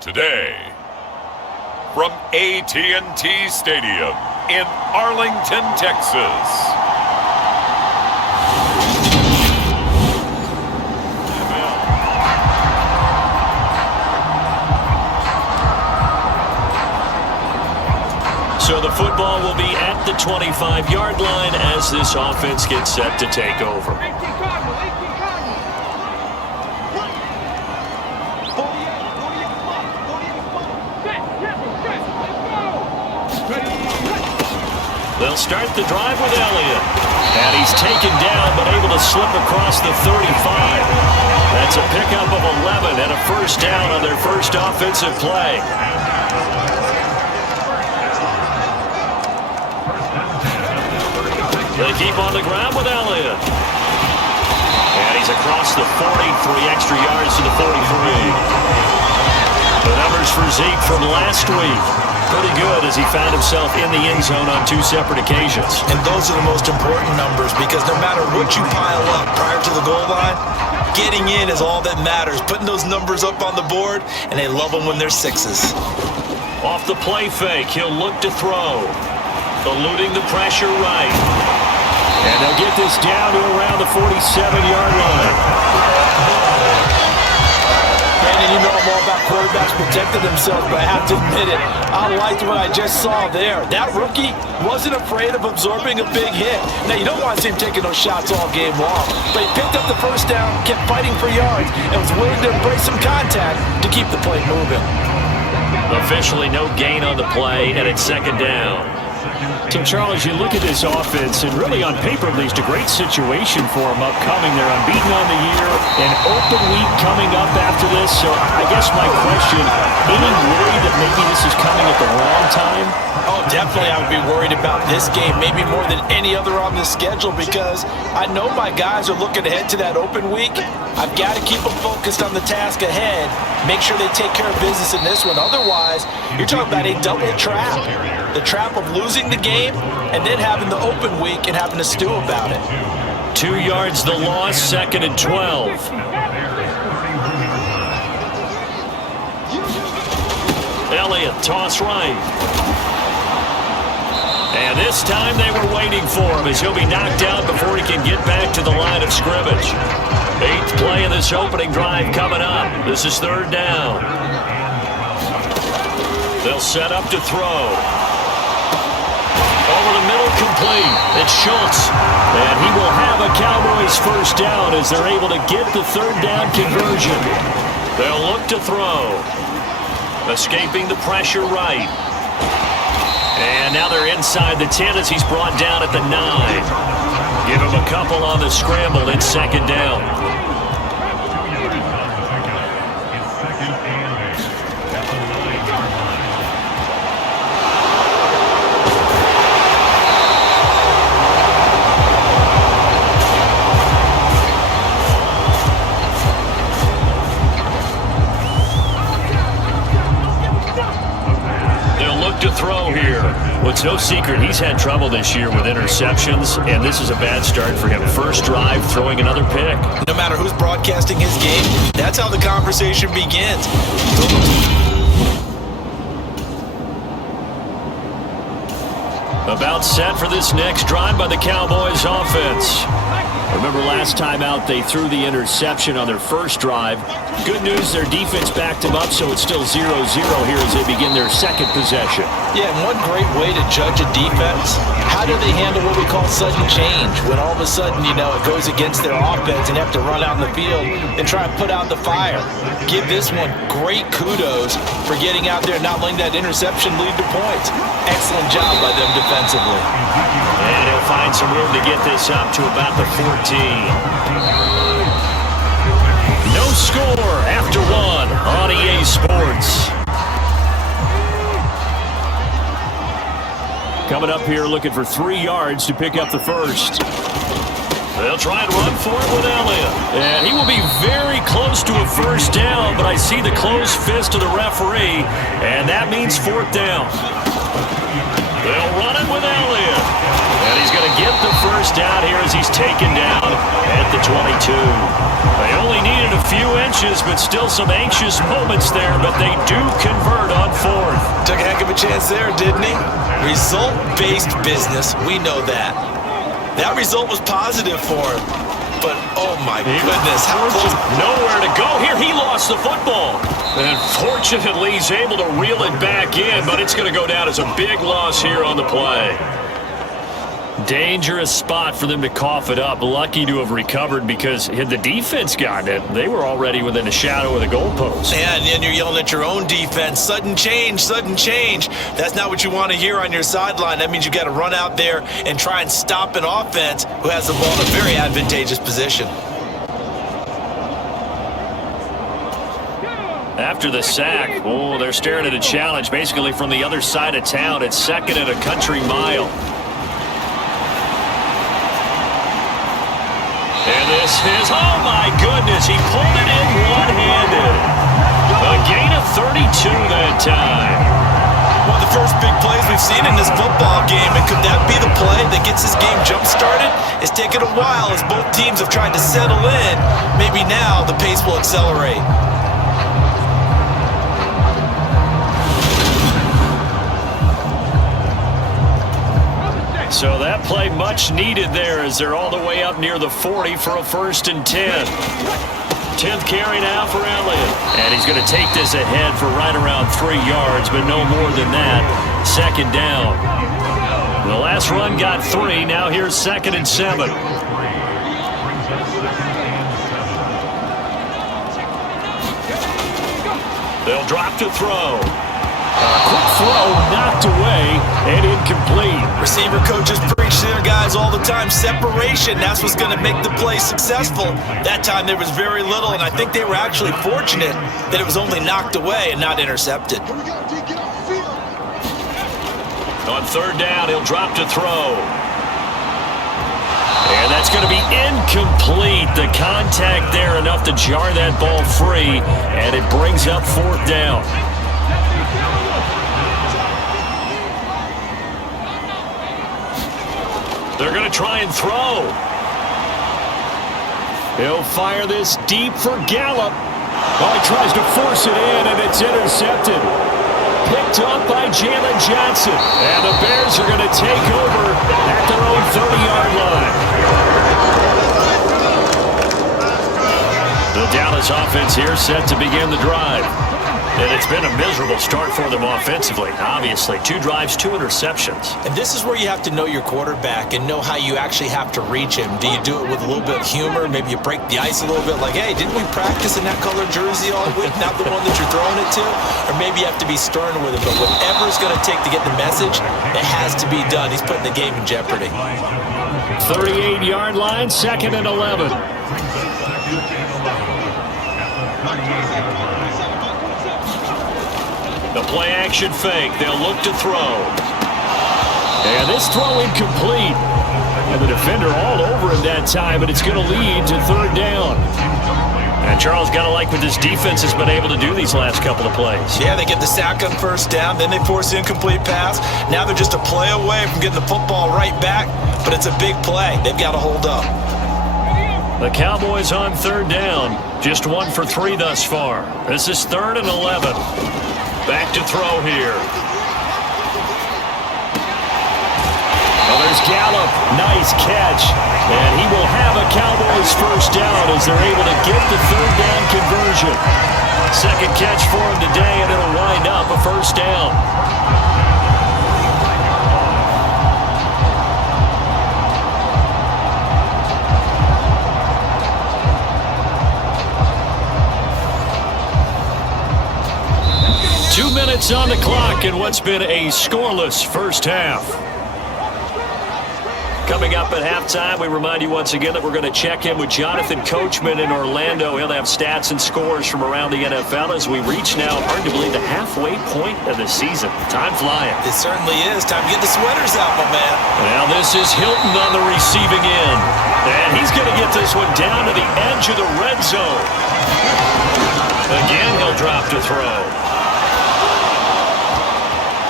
Today, from AT&T Stadium in Arlington, Texas. So the football will be at the 25-yard line as this offense gets set to take over. They'll start the drive with Elliott. And he's taken down, but able to slip across the 35. That's a pickup of 11 and a first down on their first offensive play. They keep on the ground with Elliott. And he's across the 40, 3 extra yards to the 43. The numbers for Zeke from last week. Pretty good as he found himself in the end zone on 2 separate occasions. And those are the most important numbers because no matter what you pile up prior to the goal line, getting in is all that matters. Putting those numbers up on the board, and they love them when they're 6s. Off the play fake, he'll look to throw. Eluding the pressure right. And they'll get this down to around the 47-yard line. Brandon, you know I'm all about quarterbacks protecting themselves, but I have to admit it, I liked what I just saw there. That rookie wasn't afraid of absorbing a big hit. Now, you don't want to see him taking those shots all game long, but he picked up the first down, kept fighting for yards, and was willing to embrace some contact to keep the play moving. Officially no gain on the play, and it's second down. So, Charles, you look at this offense, and really on paper, at least, a great situation for them upcoming. They're unbeaten on the year, an open week coming up after this. So I guess my question, any worry that maybe this is coming at the wrong time? Oh, definitely I would be worried about this game, maybe more than any other on the schedule, because I know my guys are looking ahead to that open week. I've got to keep them focused on the task ahead, make sure they take care of business in this one. Otherwise, you're talking about a double trap. The trap of losing the game and then having the open week and having to stew about it. 2 yards the loss, second and 12. Elliott, toss right. And this time they were waiting for him as he'll be knocked out before he can get back to the line of scrimmage. 8th play of this opening drive coming up. This is third down. They'll set up to throw. Over the middle, complete. It's Schultz. And he will have a Cowboys first down as they're able to get the third down conversion. They'll look to throw. Escaping the pressure right. And now they're inside the 10 as he's brought down at the 9. Give him a couple on the scramble. It's second down. To throw here. Well, it's no secret he's had trouble this year with interceptions, and this is a bad start for him. First drive, throwing another pick. No matter who's broadcasting his game, that's how the conversation begins. About set for this next drive by the Cowboys offense. Remember last time out they threw the interception on their first drive. Good news, their defense backed them up, so it's still 0-0 here as they begin their second possession. Yeah, and one great way to judge a defense, how do they handle what we call sudden change? When all of a sudden, you know, it goes against their offense and you have to run out in the field and try and put out the fire. Give this one great kudos for getting out there and not letting that interception lead to points. Excellent job by them defensively. And he'll find some room to get this up to about the 14. No score after 1 on EA Sports. Coming up here looking for 3 yards to pick up the first. They'll try and run for it with Elliott. And he will be very close to a first down, but I see the closed fist of the referee, and that means 4th down. They'll run it with Elliott. And he's going to get the first down here as he's taken down at the 22. They only needed a few inches, but still some anxious moments there, but they do convert on fourth. Took a heck of a chance there, didn't he? Result-based business, we know that. That result was positive for him. But, oh my goodness, how close. Nowhere to go here. He lost the football. And fortunately, he's able to reel it back in, but it's going to go down as a big loss here on the play. Dangerous spot for them to cough it up. Lucky to have recovered because had the defense gotten it, they were already within a shadow of the goalpost. Yeah, and then you're yelling at your own defense. Sudden change, sudden change. That's not what you want to hear on your sideline. That means you got to run out there and try and stop an offense who has the ball in a very advantageous position. After the sack, oh, they're staring at a challenge basically from the other side of town. It's second and a country mile. And this is, oh my goodness, he pulled it in one-handed. A gain of 32 that time. One of the first big plays we've seen in this football game, and could that be the play that gets this game jump-started? It's taken a while as both teams have tried to settle in. Maybe now the pace will accelerate. So that play much needed there as they're all the way up near the 40 for a 1st and 10. 10th carry now for Elliott. And he's going to take this ahead for right around 3 yards, but no more than that. 2nd down. The last run got 3. Now here's 2nd and 7. They'll drop to throw. Quick throw knocked away and incomplete. Receiver coaches preach to their guys all the time. Separation, that's what's going to make the play successful. That time there was very little, and I think they were actually fortunate that it was only knocked away and not intercepted. On 3rd down, he'll drop to throw. And that's going to be incomplete. The contact there enough to jar that ball free, and it brings up 4th down. They're going to try and throw. He'll fire this deep for Gallup. Oh, he tries to force it in, and it's intercepted. Picked up by Jalen Johnson. And the Bears are going to take over at their own 30-yard line. The Dallas offense here set to begin the drive. And it's been a miserable start for them offensively. Obviously, 2 drives, 2 interceptions. And this is where you have to know your quarterback and know how you actually have to reach him. Do you do it with a little bit of humor? Maybe you break the ice a little bit like, hey, didn't we practice in that color jersey all week? Not the one that you're throwing it to? Or maybe you have to be stern with him. But whatever it's going to take to get the message, it has to be done. He's putting the game in jeopardy. 38-yard line, 2nd and 11. The play-action fake. They'll look to throw. And this throw incomplete. And the defender all over him that time, but it's going to lead to 3rd down. And Charles, got to like what this defense has been able to do these last couple of plays. Yeah, they get the sack on 1st down, then they force the incomplete pass. Now they're just a play away from getting the football right back, but it's a big play. They've got to hold up. The Cowboys on 3rd down. Just 1 for 3 thus far. This is 3rd and 11. Back to throw here. Well, there's Gallup. Nice catch. And he will have a Cowboys 1st down as they're able to get the 3rd down conversion. 2nd catch for him today, and it'll wind up a 1st down. Minutes on the clock in what's been a scoreless first half. Coming up at halftime, we remind you once again that we're going to check in with Jonathan Coachman in Orlando. He'll have stats and scores from around the NFL as we reach now, hard to believe, the halfway point of the season. Time flying. It certainly is. Time to get the sweaters out, my man. Now this is Hilton on the receiving end. And he's going to get this one down to the edge of the red zone. Again, he'll drop to throw.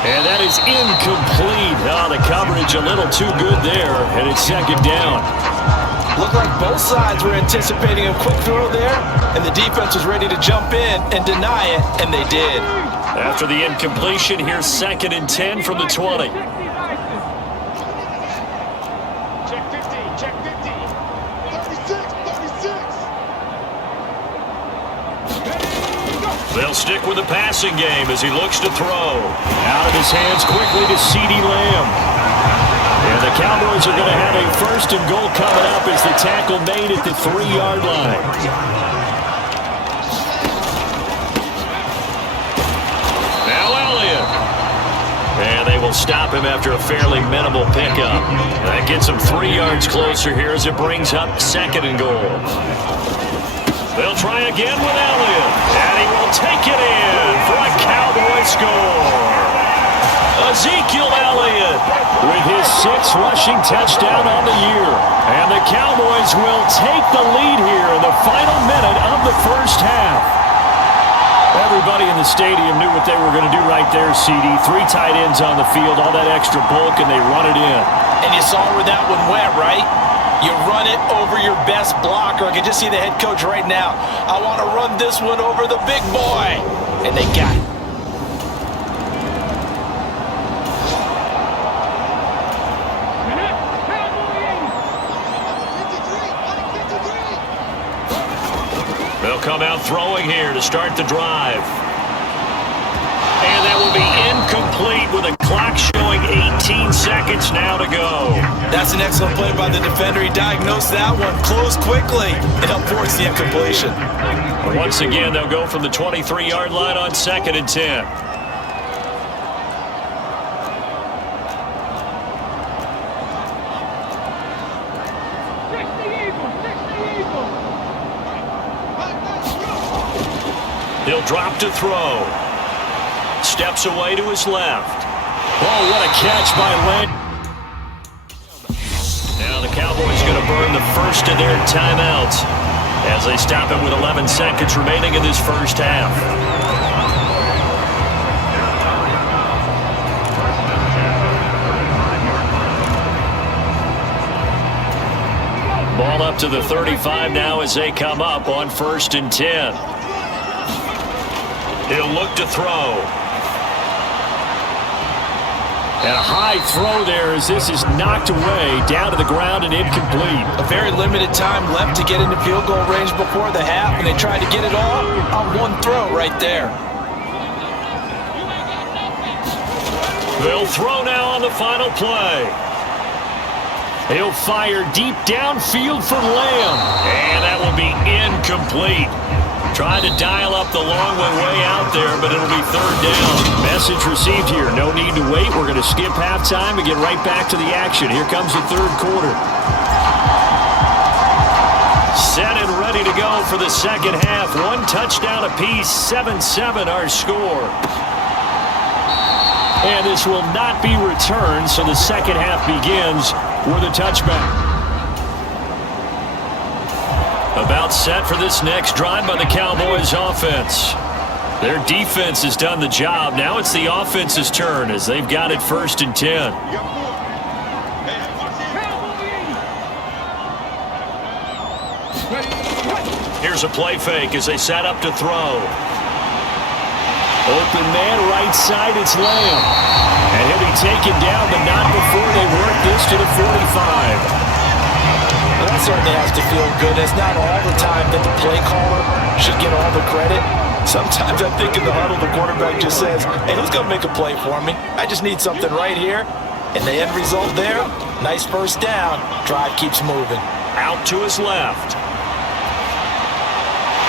And that is incomplete. Oh, the coverage a little too good there, and it's second down. Looked like both sides were anticipating a quick throw there, and the defense was ready to jump in and deny it, and they did. After the incompletion, here's 2nd and 10 from the 20. Check 50, check 50. 36, 36. They'll stick with the passing game as he looks to throw. Out of his hands quickly to CeeDee Lamb. And the Cowboys are going to have a 1st and goal coming up as the tackle made at the 3-yard line. Now Elliott. And they will stop him after a fairly minimal pickup. That gets him 3 yards closer here as it brings up 2nd and goal. They'll try again with Elliott. And he will take it in for a Cowboy score. Ezekiel Elliott with his 6th rushing touchdown on the year. And the Cowboys will take the lead here in the final minute of the first half. Everybody in the stadium knew what they were going to do right there, CD. 3 tight ends on the field, all that extra bulk, and they run it in. And you saw where that one went, right? You run it over your best blocker. I can just see the head coach right now. I want to run this one over the big boy. And they got it. They'll come out throwing here to start the drive. And that will be incomplete with a clock showing 18 seconds now to go. That's an excellent play by the defender. He diagnosed that one, closed quickly, and helped force the incompletion. Once again, they'll go from the 23-yard line on 2nd and 10. He'll drop to throw. Steps away to his left. Oh, what a catch by Lane. Now the Cowboys going to burn the first of their timeouts as they stop it with 11 seconds remaining in this first half. Ball up to the 35 now as they come up on 1st and 10. He'll look to throw. And a high throw there as this is knocked away, down to the ground and incomplete. A very limited time left to get into field goal range before the half, and they tried to get it all on one throw right there. They'll throw now on the final play. He'll fire deep downfield for Lamb. And that will be incomplete. Trying to dial up the long way out there, but it'll be 3rd down. Message received here. No need to wait. We're going to skip halftime and get right back to the action. Here comes the 3rd quarter. Set and ready to go for the 2nd half. 1 touchdown apiece. 7-7 our score. And this will not be returned, so the 2nd half begins with a touchback. About set for this next drive by the Cowboys offense. Their defense has done the job. Now it's the offense's turn as they've got it 1st and 10. Here's a play fake as they set up to throw. Open man right side, it's Lamb. And he'll be taken down, but not before they work this to the 45. Well, that certainly has to feel good. It's not all the time that the play caller should get all the credit. Sometimes I think in the huddle, the quarterback just says, hey, who's going to make a play for me? I just need something right here. And the end result there, nice 1st down. Drive keeps moving. Out to his left.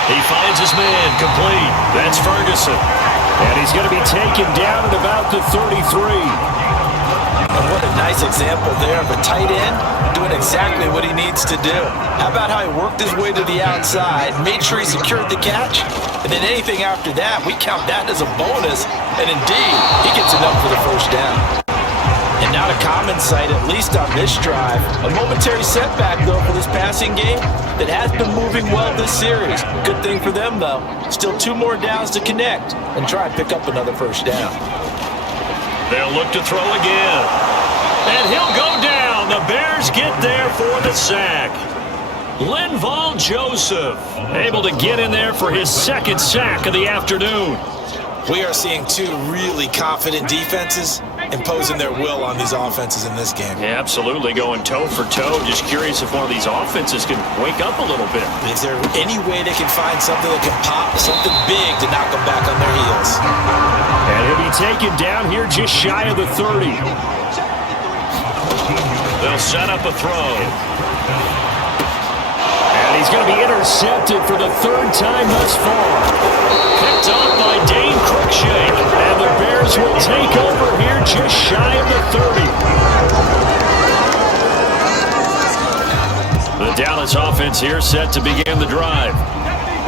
He finds his man, complete. That's Ferguson. And he's going to be taken down at about the 33. And what a nice example there of a tight end doing exactly what he needs to do. How about how he worked his way to the outside, made sure he secured the catch, and then anything after that, we count that as a bonus. And indeed, he gets enough for the 1st down. And now to common sight, at least on this drive. A momentary setback, though, for this passing game that has been moving well this series. Good thing for them, though. Still 2 more downs to connect and try and pick up another 1st down. They'll look to throw again. And he'll go down. The Bears get there for the sack. Linval Joseph able to get in there for his second sack of the afternoon. We are seeing two really confident defenses imposing their will on these offenses in this game. Yeah, absolutely, going toe for toe. Just curious if one of these offenses can wake up a little bit. Is there any way they can find something that can pop, something big to knock them back on their heels? And he'll be taken down here just shy of the 30. They'll set up a throw. And he's going to be intercepted for the third time thus far. Picked up by Dane Cruikshank. And the Bears will take over here just shy of the 30. The Dallas offense here set to begin the drive.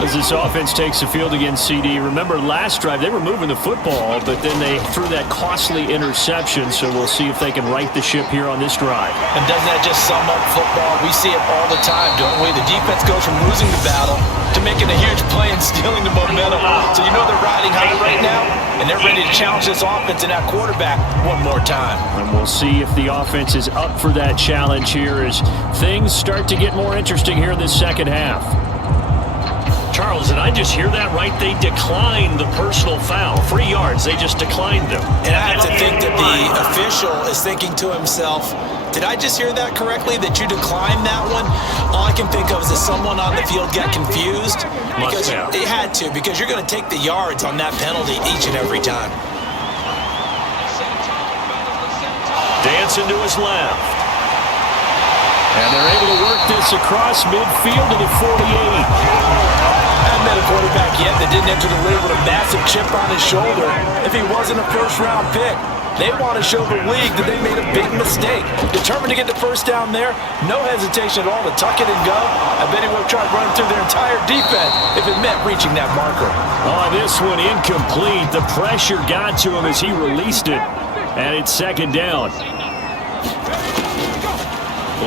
As this offense takes the field against CD. Remember, last drive, they were moving the football, but then they threw that costly interception, so we'll see if they can right the ship here on this drive. And doesn't that just sum up football? We see it all the time, don't we? The defense goes from losing the battle to making a huge play and stealing the momentum. So you know they're riding high right now, and they're ready to challenge this offense and that quarterback one more time. And we'll see if the offense is up for that challenge here as things start to get more interesting here in this second half. Charles, did I just hear that right? They declined the personal foul. 3 yards, they just declined them. And I have to think that the official is thinking to himself, did I just hear that correctly, that you declined that one? All I can think of is that someone on the field got confused. Because it had to, because you're going to take the yards on that penalty each and every time. Dancing to his left. And they're able to work this across midfield to the 48. Haven't met a quarterback yet that didn't enter the league with a massive chip on his shoulder if he wasn't a first-round pick. They want to show the league that they made a big mistake. Determined to get the first down there, no hesitation at all to tuck it and go. I bet he would have tried running through their entire defense if it meant reaching that marker. Oh, this one incomplete. The pressure got to him as he released it, and it's second down.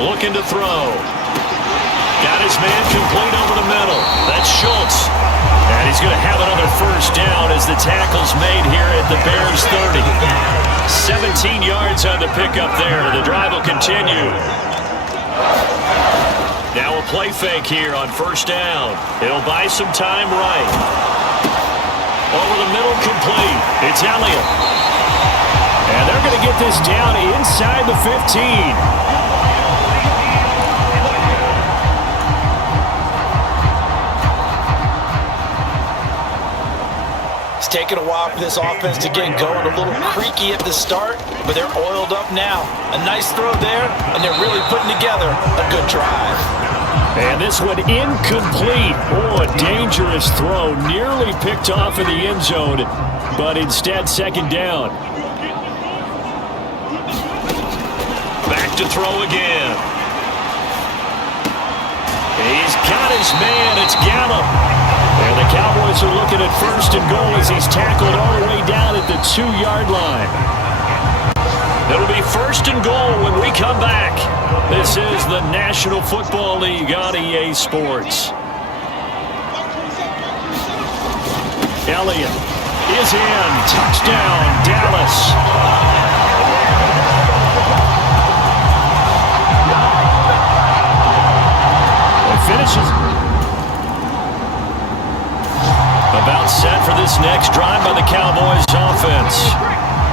Looking to throw. Got his man complete over the middle. That's Schultz. And he's going to have another first down as the tackle's made here at the Bears 30. 17 yards on the pickup there. The drive will continue. Now a play fake here on first down. It'll buy some time right. Over the middle, complete. It's Elliott. And they're going to get this down inside the 15. It's taken a while for this offense to get going, a little creaky at the start, but they're oiled up now. A nice throw there, and they're really putting together a good drive. And this one incomplete. Oh, a dangerous throw. Nearly picked off in the end zone, but instead second down. Back to throw again. He's got his man. It's Gallup. And the Cowboys are looking at first and goal as he's tackled all the way down at the 2-yard line. It'll be first and goal when we come back. This is the National Football League on EA Sports. Elliott is in. Touchdown, Dallas. It finishes. About set for this next drive by the Cowboys offense.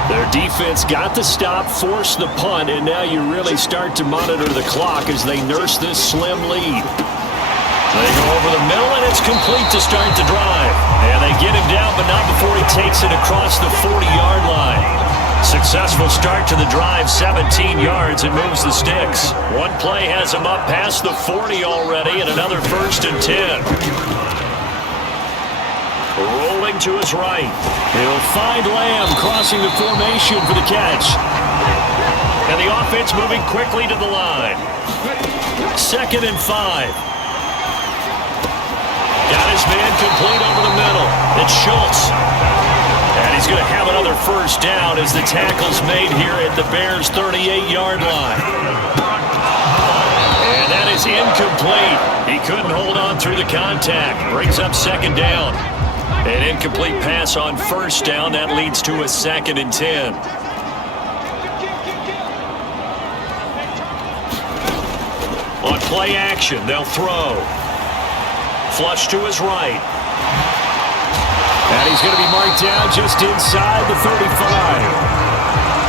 Their defense got the stop, forced the punt, and now you really start to monitor the clock as they nurse this slim lead. They go over the middle, and it's complete to start the drive. And they get him down, but not before he takes it across the 40-yard line. Successful start to the drive, 17 yards, and moves the sticks. One play has him up past the 40 already, and another first and 10. Rolling to his right. He'll find Lamb crossing the formation for the catch. And the offense moving quickly to the line. 2nd and 5. Got his man complete over the middle. It's Schultz. And he's going to have another first down as the tackle's made here at the Bears' 38-yard line. And that is incomplete. He couldn't hold on through the contact. Brings up second down. An incomplete pass on first down. That leads to a 2nd and 10. On play action, they'll throw. Flush to his right. And he's going to be marked down just inside the 35.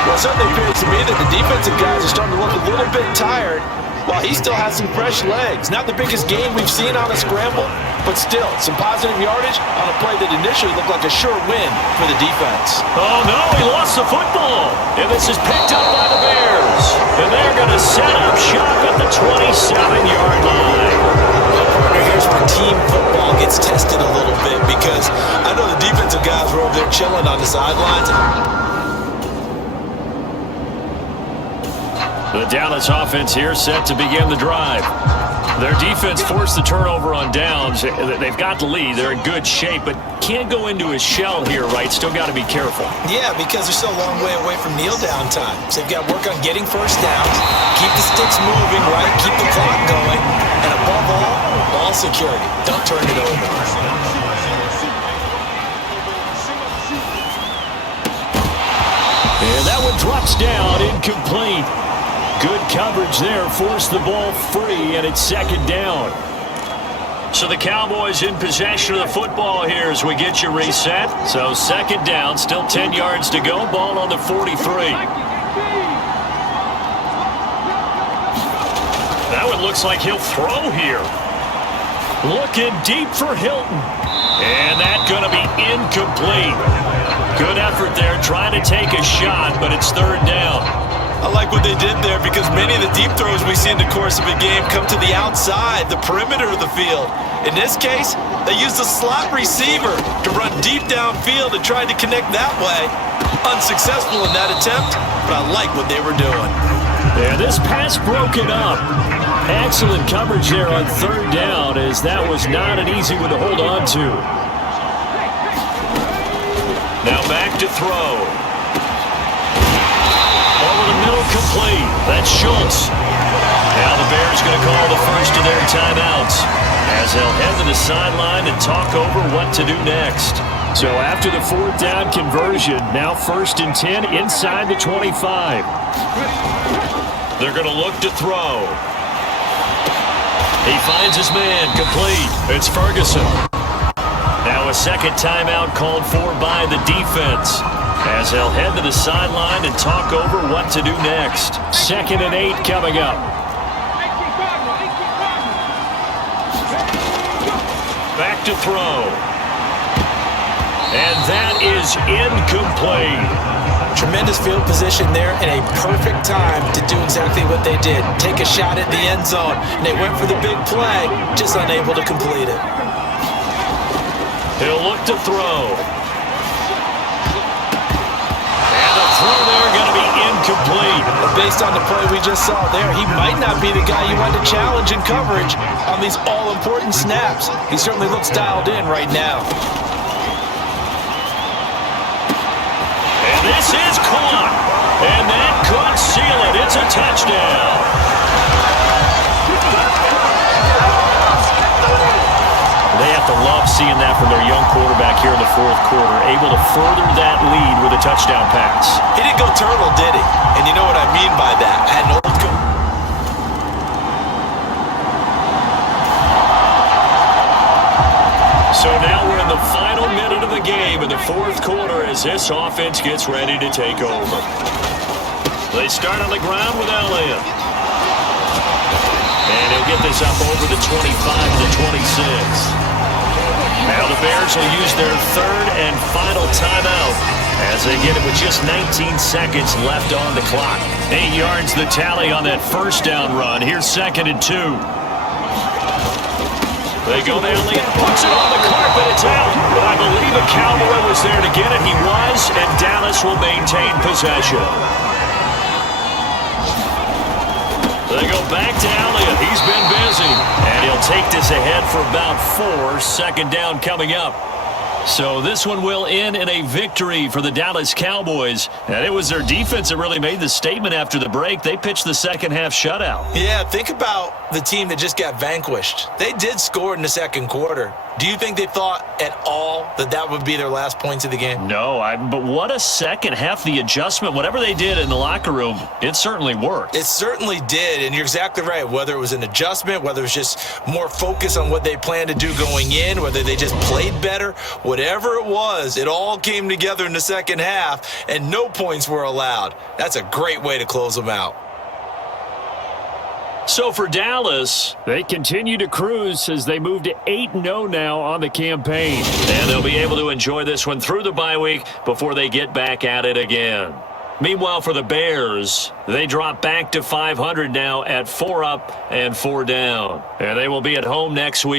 Well, it certainly appears to me that the defensive guys are starting to look a little bit tired while he still has some fresh legs. Not the biggest gain we've seen on a scramble, but still some positive yardage on a play that initially looked like a sure win for the defense. Oh, no, he lost the football. And this is picked up by the Bears. And they're going to set up shop at the 27-yard line. Well, partner, here's where team football gets tested a little bit because I know the defensive guys were over there chilling on the sidelines. The Dallas offense here set to begin the drive. Their defense forced the turnover on downs. They've got the lead. They're in good shape, but can't go into a shell here, right? Still got to be careful. Yeah, because they're still a long way away from kneel down time. So they've got to work on getting first downs, keep the sticks moving, right? Keep the clock going. And above all, ball security. Don't turn it over. And that one drops down, incomplete. Good coverage there, forced the ball free, and it's second down. So the Cowboys in possession of the football here as we get you reset. So second down, still 10 yards to go, ball on the 43. That one looks like he'll throw here. Looking deep for Hilton. And that's going to be incomplete. Good effort there, trying to take a shot, but it's third down. I like what they did there because many of the deep throws we see in the course of a game come to the outside, the perimeter of the field. In this case, they used a slot receiver to run deep downfield and tried to connect that way. Unsuccessful in that attempt, but I like what they were doing. Yeah, this pass broken up. Excellent coverage there on third down as that was not an easy one to hold on to. Now back to throw. Over the middle, complete. That's Schultz. Now the Bears going to call the first of their timeouts as they'll head to the sideline and talk over what to do next. So after the fourth down conversion, now 1st and 10 inside the 25. They're going to look to throw. He finds his man, complete. It's Ferguson. Now a second timeout called for by the defense as they'll head to the sideline and talk over what to do next. 2nd and 8 coming up. Back to throw. And that is incomplete. Tremendous field position there and a perfect time to do exactly what they did. Take a shot at the end zone. And they went for the big play, just unable to complete it. He'll look to throw. And the throw there going to be incomplete. Based on the play we just saw there, he might not be the guy you want to challenge in coverage on these all-important snaps. He certainly looks dialed in right now. This is caught, and that could seal it. It's a touchdown. They have to love seeing that from their young quarterback here in the fourth quarter, able to further that lead with a touchdown pass. He didn't go turtle, did he? And you know what I mean by that. Had an old So now we're in the final minute of the game in the fourth quarter as this offense gets ready to take over. They start on the ground with Elliott. And he'll get this up over the 25 to the 26. Now the Bears will use their third and final timeout as they get it with just 19 seconds left on the clock. 8 yards the tally on that first down run. Here's 2nd and 2. They go to Elliott, puts it on the carpet, it's out. But I believe a Cowboy was there to get it. He was, and Dallas will maintain possession. They go back to Elliott. He's been busy. And he'll take this ahead for about 4. 2nd down coming up. So this one will end in a victory for the Dallas Cowboys. And it was their defense that really made the statement after the break. They pitched the second half shutout. Yeah, think about the team that just got vanquished. They did score in the second quarter. Do you think they thought at all that that would be their last points of the game? No, but what a second half. The adjustment, whatever they did in the locker room, it certainly worked. It certainly did, and you're exactly right. Whether it was an adjustment, whether it was just more focus on what they planned to do going in, whether they just played better, whatever it was, it all came together in the second half, and no points were allowed. That's a great way to close them out. So for Dallas, they continue to cruise as they move to 8-0 now on the campaign. And they'll be able to enjoy this one through the bye week before they get back at it again. Meanwhile, for the Bears, they drop back to 500 now at 4 up and 4 down. And they will be at home next week.